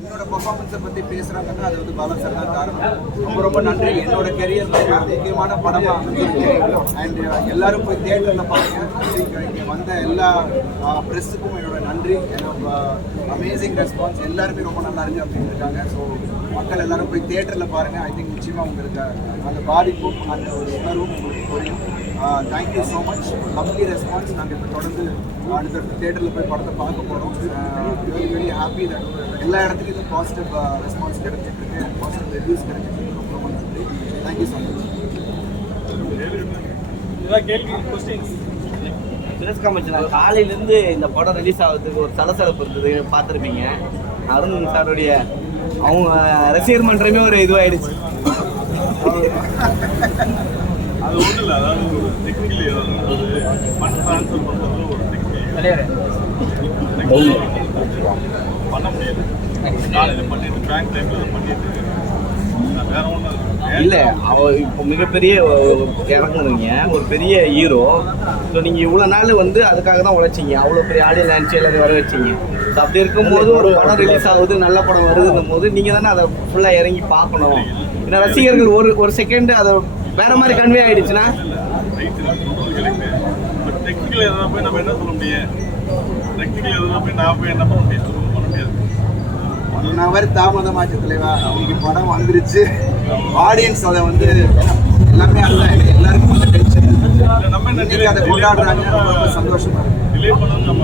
என்னோட பர்ஃபார்மன்ஸை பற்றி பேசுகிறாங்கன்னா அது வந்து பாலா சார் தான் காரணம். ரொம்ப ரொம்ப நன்றி. என்னோட கெரியரில் முக்கியமான படமாக அமைஞ்சிருக்கு. அண்ட் எல்லாரும் போய் தியேட்டரில் பாருங்கள். இங்கே வந்த எல்லா ப்ரெஸ்ஸுக்கும் என்னோட நன்றி. ஏன்னா அமேசிங் ரெஸ்பான்ஸ், எல்லாருமே ரொம்ப நல்லா இருக்கு அப்படின்னு இருக்காங்க. ஸோ மக்கள் எல்லாரும் போய் தியேட்டரில் பாருங்கள். ஐ திங்க் நிச்சயமாக உங்களுக்கு அந்த பாதிப்பும் அந்த ஒரு உணர்வும் உங்களுக்கு புரியும். Thank you so much. Lovely response. நாங்கள் இப்போ தொடர்ந்து அடுத்த தியேட்டரில் போய் படத்தை பார்க்க போகிறோம். வெரி வெரி ஹாப்பி தட் எல்லா இடத்துலையும் பாசிட்டிவ் ரெஸ்பான்ஸ் கிடைச்சிட்டு இருக்கு, பாசிட்டிவ் ரிவ்யூஸ் கிடைச்சிட்டு இருக்கு. ரொம்ப ரொம்ப நன்றி. Thank you so much. காலையிலேருந்து இந்த படம் ரிலீஸ் ஆகிறதுக்கு ஒரு சலசலப்பு இருந்தது, பார்த்துருப்பீங்க. அருண் சாருடைய அவங்க ரசிகர் மன்றமே ஒரு இதுவாகிடுச்சு. அது ஒன்றும் இல்லை, அதாவது ஒரு டெக்னிக்கலி அதாவது மண் ட்ரான்ஸ்ஃபர் பண்ணுறது ஒரு டெக்னிக்கல் பண்ண முடியாது. காலையில் பண்ணிட்டு பேங்க் டைமில் அதை பண்ணிட்டு வேற ஒன்றும் இல்லை. அவ இப்போ மிகப்பெரிய இறங்குறீங்க, ஒரு பெரிய ஹீரோ. ஸோ நீங்கள் இவ்வளோ நாள் வந்து அதுக்காக தான் உழைச்சிங்க, அவ்வளோ பெரிய ஆடியோ லான்ச்சு எல்லாத்தையும் வர வச்சிங்க. ஸோ அப்படி இருக்கும்போது ஒரு படம் ரிலீஸ் ஆகுது, நல்ல படம் வருதுன்னும் போது நீங்கள் தானே அதை ஃபுல்லாக இறங்கி பார்க்கணும். ஏன்னா ரசிகர்கள் ஒரு செகண்ட் அதை வேற மாதிரி கன்வே ஆயிடுச்சுன்னா டெக்னிக்கல் எதனா போய் நம்ம என்ன சொல்ல முடியும்? டெக்னிக்கல் எதனா போய் நான் போய் என்ன பண்ண முடியாது? பண்ண முடியாது. 1 hour தாமதமாச்சு தலைவா. அவங்களுக்கு படம் வந்துருச்சு. ஆடியன்ஸ் அதை வந்து எல்லாமே அல்ல, எல்லாருக்கும் வந்து டென்ஷன். நம்ம என்ன அதை கொண்டாடுறாங்க, ரொம்ப சந்தோஷமா இருக்கு. டிலே பண்ணணும். நம்ம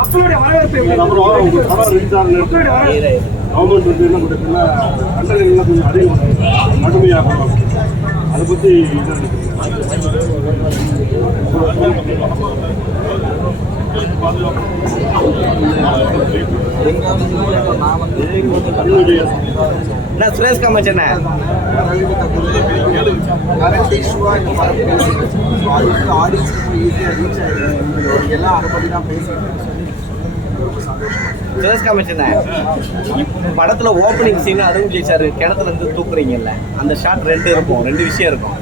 மக்களுடைய வரவேற்பு கவர்மெண்ட் வந்து என்ன பண்ணுறதுன்னா கண்டனங்கள்லாம் கொஞ்சம் அதிகம் கடுமையாகணும். அதை பற்றி என்ன சுரேஷ் காமச்சண்ண கரண்ட் இஷ்யூவா இந்த படம் பேசுது. ஸோ அது வந்து ஆடியன்ஸுக்கு ஈஸியாக ரீச் ஆகிடுது. எல்லாம் அதை பற்றி தான் பேசிட்டு சுரேஷ் காமச்சண்ண படத்தில் ஓப்பனிங் சீன் அருண் ஜெயிச்சாரு கிணத்துல இருந்து தூக்குறீங்கல்ல, அந்த ஷாட் 2 இருக்கும், 2 விஷயம் இருக்கும்.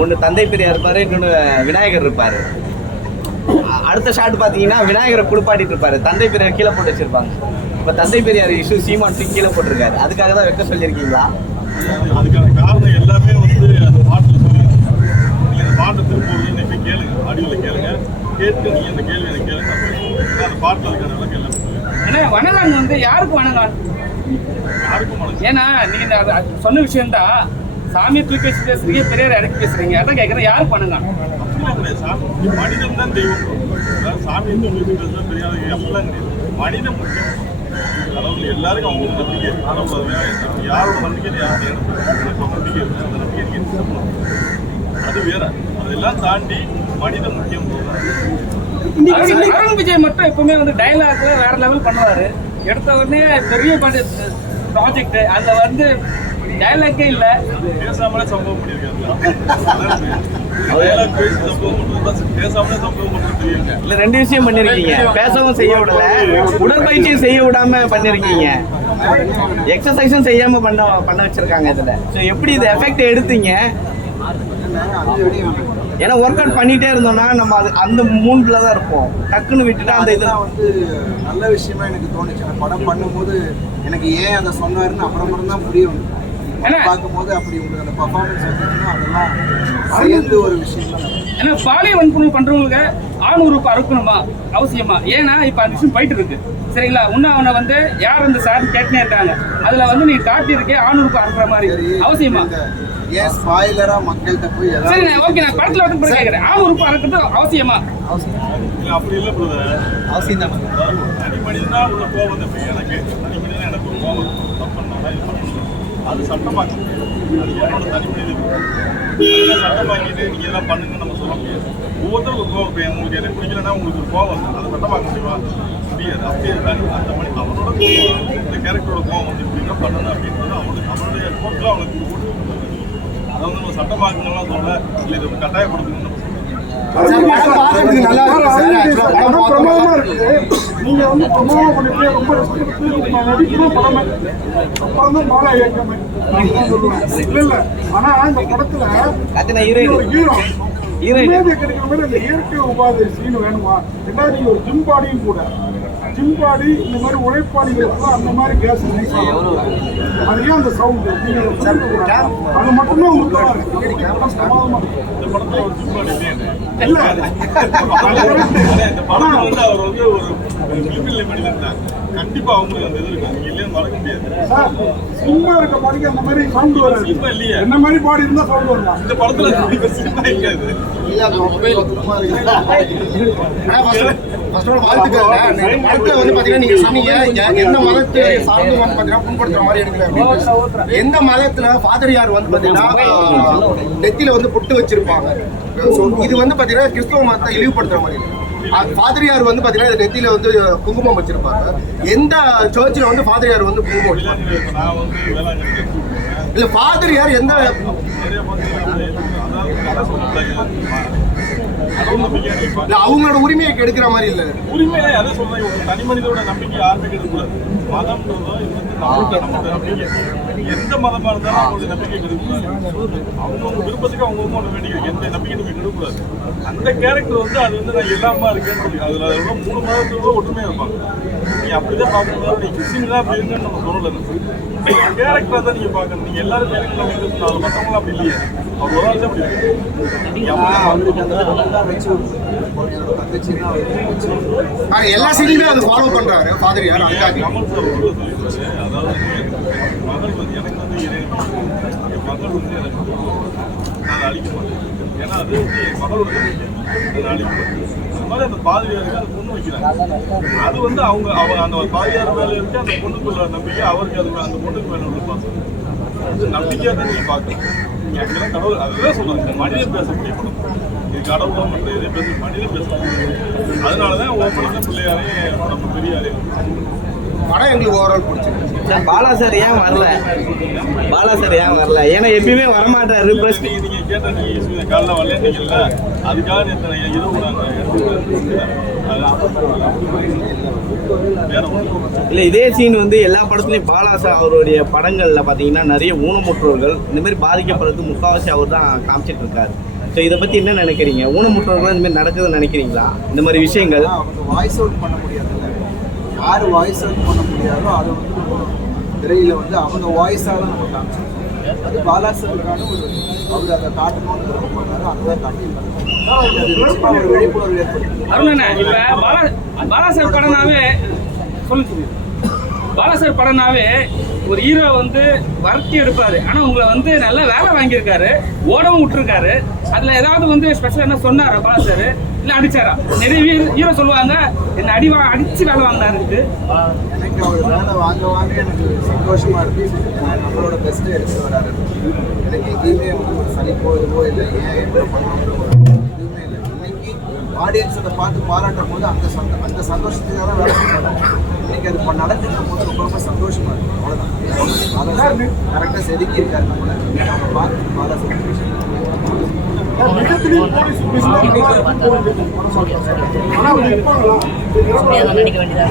ஒன்று தந்தை பெரியார் இருப்பார், இன்னொன்று விநாயகர் இருப்பார். அடுத்த ஷாட் பார்த்தீங்கன்னா விநாயகரை குளிப்பாட்டிட்டு இருப்பாரு, தந்தை பெரியார் கீழே போட்டு வச்சிருப்பாங்க. இப்போ தந்தை பெரியார் இஷ்யூ சீமான் கீழே போட்டிருக்காரு, அதுக்காக தான் வைக்க சொல்லியிருக்கீங்களா? அதுக்கான காரணம் எல்லாமே வந்து அந்த பாட்டில் சொல்லியிருக்கீங்க. நீங்கள் அந்த பாட்டை திருப்பூர் இன்னைக்கு கேளுங்க, ஆடியோவில் கேளுங்க, கேட்டு நீங்கள் அந்த கேள்வி எனக்கு கேளுங்க. அந்த பாட்டில் அதுக்கான விளக்கம் எல்லாம் ஏன்னா வணங்காங்க வந்து யாருக்கு வணங்கான்? யாருக்கும் வணக்கம். ஏன்னா நீங்க சொன்ன விஷயம் தான், சாமியை தூக்கி வச்சு பேசுறீங்க, பெரியார் இறக்கி பேசுறீங்க. அதான் கேட்குறேன், யாருக்கு வணங்கான்? அப்படிலாம் கிடையாது. சாமி மனிதன் தான் தெய்வம். அதாவது சாமி வந்து பெரியார் அப்படிலாம் கிடையாது. மனிதன் முக்கியம். அதாவது எல்லாருக்கும் அவங்களுக்கு நம்பிக்கை இருக்கு. அதாவது யாரோட நம்பிக்கை யாருக்கு எனக்கு நம்பிக்கை இருக்கு, அந்த நம்பிக்கை எனக்கு அது வேற. அதெல்லாம் தாண்டி மனிதன் முக்கியம். அருண் விஜய் மட்டும் எப்பவுமே வந்து டைலாக்ல வேற லெவல் பண்ணுவாரு. எடுத்த உடனே பெரிய ப்ராஜெக்ட், அதுல வந்து டைலாக்கே இல்லை, பேசாமலே சம்பவம் பண்ணியிருக்காரு. பேசாமலே சம்பவம் பண்ணுறது இல்லை, 2 விஷயம் பண்ணியிருக்கீங்க. பேசவும் செய்ய விடல, உடற்பயிற்சியும் செய்ய விடாம பண்ணியிருக்கீங்க, எக்ஸசைஸும் செய்யாம பண்ண வச்சிருக்காங்க இதுல. ஸோ எப்படி இது எஃபெக்ட் எடுத்தீங்க? ஏன்னா ஒர்க் அவுட் பண்ணிட்டே இருந்தோம்னா நம்ம அது அந்த மூன்ல தான் இருப்போம். டக்குன்னு விட்டுட்டு அந்த இதெல்லாம் வந்து நல்ல விஷயமா எனக்கு தோணுச்சு. அந்த படம் பண்ணும்போது எனக்கு ஏன் அதை சொன்னாருன்னு அப்புறம் தான் புரியும். பார்க்கும்போது அப்படி உங்களுக்கு அந்த பர்ஃபார்மன்ஸ் வந்துச்சுன்னா அதெல்லாம் சேர்ந்து ஒரு விஷயம் தான். ஏன்னா பாலியல் வன்புணர்வு பண்றவங்களுக்கு ஆணுறுப்பு அறுக்கணுமா அவசியமா? ஏன்னா இப்ப அந்த விஷயம் போயிட்டு இருக்கு, சரிங்களா? இன்னும் அவனை வந்து யார் அந்த சார் கேட்டுனே இருக்காங்க. அதுல வந்து நீ காட்டியிருக்கே ஆணுறுப்பு அறுக்கிற மாதிரி அவசியமா? ஏன் ஸ்பாயிலரா மக்கள்கிட்ட போய் சரி ஓகே, நான் படத்துல வந்து கேட்கிறேன், ஆணுறுப்பு அறுக்கிறது அவசியமா? அப்படி இல்லை பிரதர், அவசியம் தான். தனி மனிதனா உள்ள கோபம் தம்பி. எனக்கு தனி மனிதனா எனக்கு ஒரு கோபம் தப்பு, அது சட்டமாக்கு. அது என்னோட தனி மனிதன். சட்டமாக்கிட்டு நீங்கள் எல்லாம் பண்ணுங்கன்னு நம்ம சொல்ல முடியாது. ஒவ்வொருத்தரும் ஒரு கோபம். இப்போ உங்களுக்கு எனக்கு பிடிக்கலன்னா உங்களுக்கு ஒரு கோபம் வந்து அதை சட்டமாக்க முடியுமா? முடியாது. அப்படியே அந்த மணி அவனோட இந்த கேரக்டரோட கோபம் வந்து இப்படி தான் பண்ணணும் அப்படின்றது அவனுடைய கோர்ட்டில் அவனுக்கு கொடுத்து அதை வந்து நம்ம சட்டமாக்குங்கலாம் சொல்ல இல்லை, இதை கட்டாயப்படுத்தணும்னு நீங்க வந்து பிரமாதம் பண்ணிட்டு ரொம்ப நடிக்கணும் படமே. அப்புறம் தான் மாலா இயக்கமே சொல்லுவேன். இல்ல ஆனா இந்த படத்துல ஹீரோ கிடைக்கிற மாதிரி அந்த இயற்கை உபாதை சீன் வேணுமா? ரெண்டாவது நீங்க ஒரு ஜிம் பாடியும் கூட ஜிம் பாடி இந்த மாதிரி உழைப்பாளிகளுக்கு அந்த மாதிரி கேஸ் ரிலீஸ் ஆகும். அது ஏன் அந்த சவுண்டு அது மட்டும்தான் உங்களுக்கு இந்த படத்துல ஒரு சிம்பாடி இல்ல இந்த படம் வந்து அவர் வந்து ஒரு மிலிட்டரி மனிதன் தான். கண்டிப்பா அவங்களுக்கு அந்த இது இருக்கு, நீங்க இல்லையா மறக்க முடியாது. சார் சும்மா இருக்க பாடிக்கு அந்த மாதிரி சவுண்ட் வராது. சினிமா இல்லையே என்ன மாதிரி பாடி இருந்தா சவுண்ட் வருமா? இந்த படத்துல சினிமா இருக்காது. எந்த மதத்துல ஃபாதரியார் வந்து பாத்தீங்கன்னா நெத்தியில வந்து பொட்டு வச்சிருப்பாங்க. இது வந்து பாத்தீங்கன்னா கிறிஸ்தவ மதத்தை இழிவுபடுத்துற மாதிரி. ஃபாதரியார் வந்து பாத்தீங்கன்னா நெத்தியில வந்து குங்குமம் வச்சிருப்பாங்க. எந்த சர்ச்சில் வந்து ஃபாதரியார் வந்து குங்குமம் வச்சிருப்பாங்க? நான் வந்து வேளாங்கண்ணி இல்ல ஃபாதரியார் எந்த நிறைய இல்ல அவங்களோட உரிமையை கெடுக்கிற மாதிரி இல்ல. உரிமையை அதை சொல்றேன். ஒரு தனி மனிதோட நம்பிக்கை யாருமே கெடுக்கூடாது. மதம் நம்மளோட நம்பிக்கை, எந்த மதமா இருந்தாலும் அவங்களோட நம்பிக்கை கெடுக்கூடாது. அவங்கவுங்க விருப்பத்துக்கு அவங்கவுங்க வேண்டிய எந்த நம்பிக்கை நீங்க கெடுக்கூடாது. அந்த கேரக்டர் வந்து அது வந்து நான் எல்லாமா இருக்கேன்னு சொல்லி அதுல 3 மதத்தோட ஒற்றுமையா இருப்பாங்க. நீங்க அப்படிதான் பார்க்கணும். நீங்க கிறிஸ்டின் தான் பேருங்கன்னு நம்ம சொல்லல. கேரக்டர் தான் நீங்க பார்க்கணும். நீங்க எல்லாரும் பேருங்க மத்தவங்களும் அப்படி இல்லையே. அவர் ஒரு ஆள் தான் அப்படி எல்லா சீனியுமே அதை ஃபாலோ பண்றாரு ஃபாதரியார். அதுக்காக கமல் சார் ஒரு சொல்லியிருக்காரு. அதாவது மகள் வந்து எனக்கு வந்து மகள் வந்து எனக்கு நான் அழிக்க மாட்டேன். ஏன்னா அது வந்து என் மகளோட அதை அழிக்க மாட்டேன். அது மாதிரி அந்த பாதிரியாருக்கு அந்த பொண்ணு வைக்கிறாங்க. அது வந்து அவங்க அந்த பாதிரியார் மேலே இருக்கு அந்த பொண்ணுக்குள்ள நம்பிக்கை, அவருக்கு அது அந்த பொண்ணுக்கு மேலே உள்ள பாசம். அது நம்பிக்கையாக தான் நீங்கள் பார்க்கணும். நீங்கள் அப்படிலாம் கடவுள் அதுதான் சொல்லுவாங்க. மனிதன் பேசக்கூடிய படம் இது. கடவுளும் மற்ற எதையும் பேச மனிதன் பேச அதனால தான் ஓப்பனில் பிள்ளையாரையும் நம்ம பெரியாரையும் படம் எங்களுக்கு ஓவரால் பிடிச்சிருக்கு. பாலா சார் ஏன் வரல? பாலா சார் ஏன் வரல? ஏன்னா எப்பயுமே வரமாட்டாரு. நீங்க கேட்ட நீங்க காலைல வரலீங்கல்ல, அதுக்காக நேற்று இரவு நாங்க இல்ல இதே சீன் வந்து எல்லா படத்துலயும் பாலா சார் அவருடைய படங்கள்ல பாத்தீங்கன்னா நிறைய ஊனமுற்றோர்கள் இந்த மாதிரி பாதிக்கப்படுறது முக்காவாசி அவர் தான் காமிச்சிட்டு இருக்காரு. ஸோ இதை பத்தி என்ன நினைக்கிறீங்க? ஊனமுற்றோர்கள் இந்த மாதிரி நடக்குதுன்னு நினைக்கிறீங்களா? இந்த மாதிரி விஷயங்கள் அவங்க வாய்ஸ் அவுட் பண்ண முடியாதுல்ல. யார் வாய்ஸ் அவுட் பண்ண முடியாதோ அதை வந்து திரையில வந்து அவங்க வாய்ஸாக தான் நம்ம காமிச்சோம். அது பாலாசருக்கான ஒரு அவர் அதை காட்டணும்னு பண்ணாரு. அதான் காட்டியிருக்காங்க. அது நிச்சயமா ஒரு விழிப்புணர்வு ஏற்படுத்தி அருணண்ணா இப்ப பாலாசார் படம்னாவே சொல்லுங்க. பாலாசார் படம்னாவே ஒரு ஹீரோ வந்து வர்த்தி எடுப்பாரு. ஆனா உங்களை வந்து நல்லா வேலை வாங்கியிருக்காரு, ஓடவும் விட்டுருக்காரு. அதுல ஏதாவது வந்து ஸ்பெஷல் என்ன சொன்னாரா பாலாசார்? இல்ல அடிச்சாரா? நிறைய ஹீரோ சொல்லுவாங்க என்ன அடிச்சு வேலை வாங்கினாரு. எனக்கு அவர் வேலை வாங்க எனக்கு சந்தோஷமா இருக்கு. ஏன்னா நம்மளோட பெஸ்ட்டை எடுத்து வராரு. எனக்கு எங்கேயுமே வந்து ஒரு சலிப்போ இதுவோ இல்லை. ஏன் இவ்வளோ பண்ணணுன்ற ஒரு எதுவுமே இல்லை. இன்னைக்கு ஆடியன்ஸ் அதை பார்த்து பாராட்டும் போது அந்த சந்தோஷத்துக்காக தான் வேலை செய்யறாங்க. இன்னைக்கு அது நடந்துக்கும் போது ரொம்ப சந்தோஷமா இருக்கு. அவ்வளோதான். பாலாசார் கரெக்டாக செதுக்கி இருக்காரு. நம்மளை அவங்க பார்த்து பாலாசார் மிகத்திலையும் போலீஸ் நடிக்க வேண்டியதாக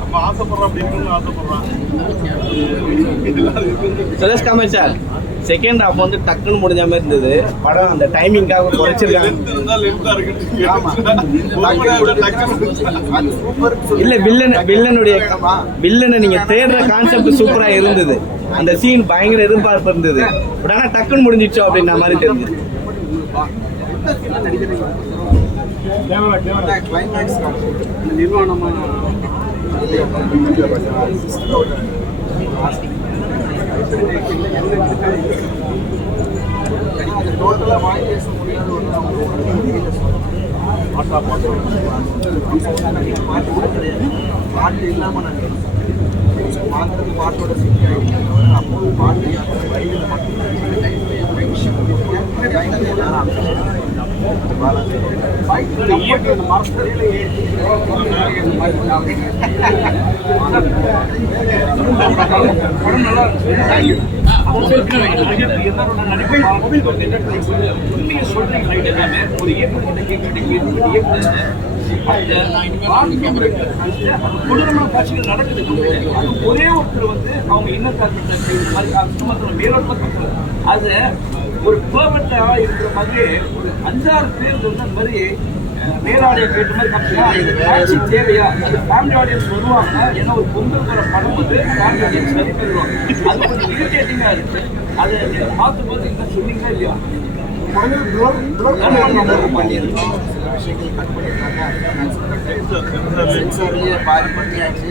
நம்ம ஆசைப்படுறோம் அப்படி இருக்கணும்னு ஆசைப்படுறான். சுரேஷ் காமல் சார் செகண்ட் ஹாஃப் வந்து டக்குன்னு முடிஞ்ச மாதிரி இருந்தது. படம் அந்த டைமிங்காக குறைச்சிருக்காங்க. இல்ல வில்லனை நீங்க தேடுற கான்செப்ட் சூப்பரா இருந்தது. அந்த சீன் பயங்கர எதிர்பார்ப்பு இருந்தது. பட் ஆனா டக்குன்னு முடிஞ்சிச்சோ அப்படின்ற மாதிரி தெரிஞ்சது. கிளைமேக்ஸ் நிர்வாணமா டோட்டலாக வாய் பேச முடியாத ஒரு பாட்டு இல்லாமல் நாங்கள் மாற்றுறது பாட்டோட சிக்கியாகிட்டு அப்போது பாட்டு வரிகள் கொடூரமான காட்சிகள் நடக்குது. ஒரே ஒருத்தர் வந்து அவங்க இன்னும் மேலோட்டமா அது ஒரு பெர்மனண்டா இருக்கிற மாதிரி ஒரு 5-6 பேர் வந்து அந்த மாதிரி மேலாடைய கேட்ட மாதிரி காட்சி தேவையா? அது ஃபேமிலி ஆடியன்ஸ் வருவாங்க. ஏன்னா ஒரு பொங்கல் வர படம் வந்து ஃபேமிலி ஆடியன்ஸ் நிறைய பேர் வருவாங்க. அது கொஞ்சம் இரிட்டேட்டிங்கா இருக்கு. அதை நீங்க பார்க்கும்போது என்ன சொன்னீங்களா இல்லையா? பண்ணியிருக்கோம், சில விஷயங்கள் கட் பண்ணியிருக்காங்க. சென்சார்லேயே பாதி பண்ணியாச்சு.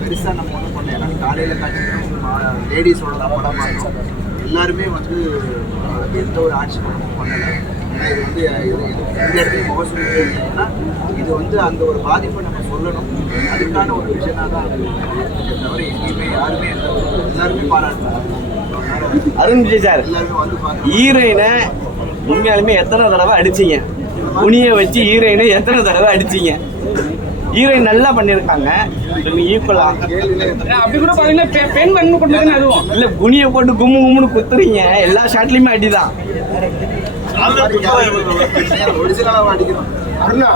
பெருசாக நம்ம ஒன்றும் பண்ணல. ஏன்னா காலையில் காட்சிக்கிறோம், லேடிஸோட தான் படம் பார்த்தோம். எல்லாருமே வந்து எந்த ஒரு ஆட்சி படமும் பண்ணலை. ஏன்னா இது வந்து இந்த இடத்துல முகசூல் ஏன்னா இது வந்து அந்த ஒரு பாதிப்பை நம்ம சொல்லணும். அதுக்கான ஒரு விஷயமாக தான் அது இருக்குதே தவிர எங்கேயுமே யாருமே எல்லாருமே பாராட்டுறாங்க. அருண் விஜய் சார், எல்லாருமே வந்து பார்த்து ஹீரோயினை உண்மையாலுமே எத்தனை தடவை அடிச்சீங்க? துணியை வச்சு ஹீரோயினை எத்தனை தடவை அடிச்சீங்க? ஹீரோயின் நல்லா பண்ணியிருக்காங்க, ஈக்குவலா. அப்படி கூட பாத்தீங்கன்னா பெண் வன்மை கொண்டு அதுவும் இல்ல குனியை போட்டு கும்மு கும்முன்னு குத்துறீங்க, எல்லா ஷாட்லயுமே அடிதான். ஒரிஜினலாக அடிக்கிறோம். அருணா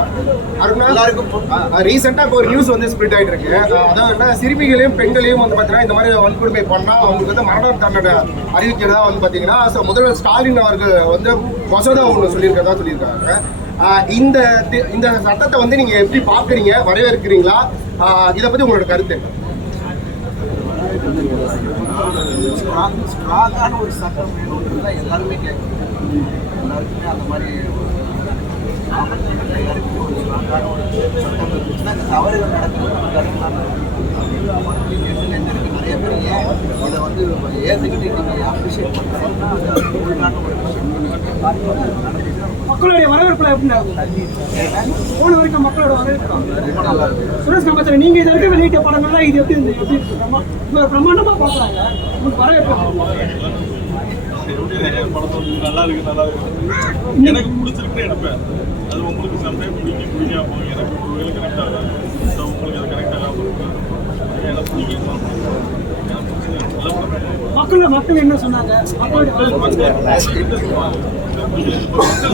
எல்லாருக்கும் ரீசெண்டா இப்போ ஒரு நியூஸ் வந்து ஸ்ப்ரிட் ஆயிட்டு இருக்கு. அதாவது சிறுமிகளையும் பெண்களையும் வந்து பாத்தீங்கன்னா இந்த மாதிரி வன்கொடுமை பண்ணா அவங்களுக்கு வந்து மரண தண்டனை அறிவிக்கிறதா வந்து பாத்தீங்கன்னா முதல்வர் ஸ்டாலின் அவர்கள் வந்து மசோதா ஒன்று சொல்லியிருக்காங்க. இந்த இந்த சட்டத்தை வந்து நீங்க எப்படி பாக்குறீங்க, வரவேற்கிறீங்களா? இதை பத்தி உங்களோட கருத்து? ஸ்ட்ராங்கான ஒரு சட்டம் வேணும்ன்றத எல்லாருமே கேட்கணும். எல்லாருக்குமே அந்த மாதிரி கையாளுக்கு ஒரு ஸ்ட்ராங்கான ஒரு சட்டம் இருந்துச்சுன்னா இந்த தவறுகள் நடக்கிறது நம்ம தடுக்கலாம். நிறைய பேர் ஏன் இதை வந்து ஏற்றுக்கிட்டு நீங்கள் அப்ரிஷியேட் பண்ணுறீங்கன்னா அது ஒழுங்கான ஒரு விஷயம். மக்களுடைய வரவேற்புல எப்படின்னா போன வரைக்கும் மக்களோட வரவேற்பு ரொம்ப நல்லா இருக்கு. சுரேஷ் கம்பத்தில் நீங்க இது வரைக்கும் வெளியிட்ட படங்கள்லாம் இது எப்படி இருக்கு? பிரம்மாண்டமா பாக்குறாங்க. உங்களுக்கு வரவேற்பு படத்தை நல்லா இருக்கு எனக்கு பிடிச்சிருக்குன்னு எடுப்பேன். அது உங்களுக்கு சம்டைம் பிடிக்காம போகும். எனக்கு ஒருவேளை கனெக்ட் ஆகாது. ஸோ உங்களுக்கு அது கனெக்ட் ஆகாமல் இருக்கும். எனக்கு பிடிக்கும். மக்கள் என்ன சொன்னாங்க?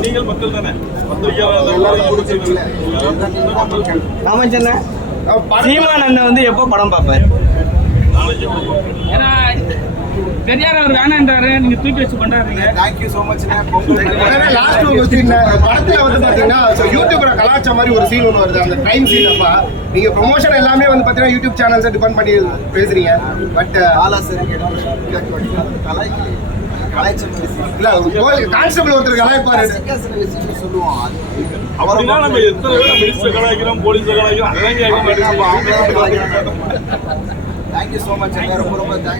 நீங்கள் மக்கள் தானே, பத்திரிகையாளர் பிடிச்சிருக்குல்ல ஆமா சொன்ன சீமான் அண்ணன் வந்து எப்போ படம் பார்ப்பாரு? நாளைக்கு ஏன்னா பெரியார் அவர் வேணான்றாரு, நீங்க தூக்கி வச்சு பண்றாருங்க. Thank you so much. லாஸ்ட் படத்துல வந்து பாத்தீங்கன்னா யூடியூப்ல கலாச்சார மாதிரி ஒரு சீன் ஒன்று வருது. அந்த டைம் சீன் அப்ப நீங்க ப்ரொமோஷன் எல்லாமே வந்து பாத்தீங்கன்னா யூடியூப் சேனல்ஸை டிபெண்ட் பண்ணி பேசுறீங்க. பட் இல்ல கான்ஸ்டபிள் ஒருத்தர் கலாய்ப்பாரு. சொல்லுவோம் அப்படின்னா நம்ம எத்தனை பேர் மினிஸ்டர் கலாய்க்கிறோம், போலீஸ் கலாய்க்கிறோம், அதெல்லாம் கேட்க மாட்டேங்குது. Thank you so much. ரொம்ப ரொம்ப தேங்க்ஸ்.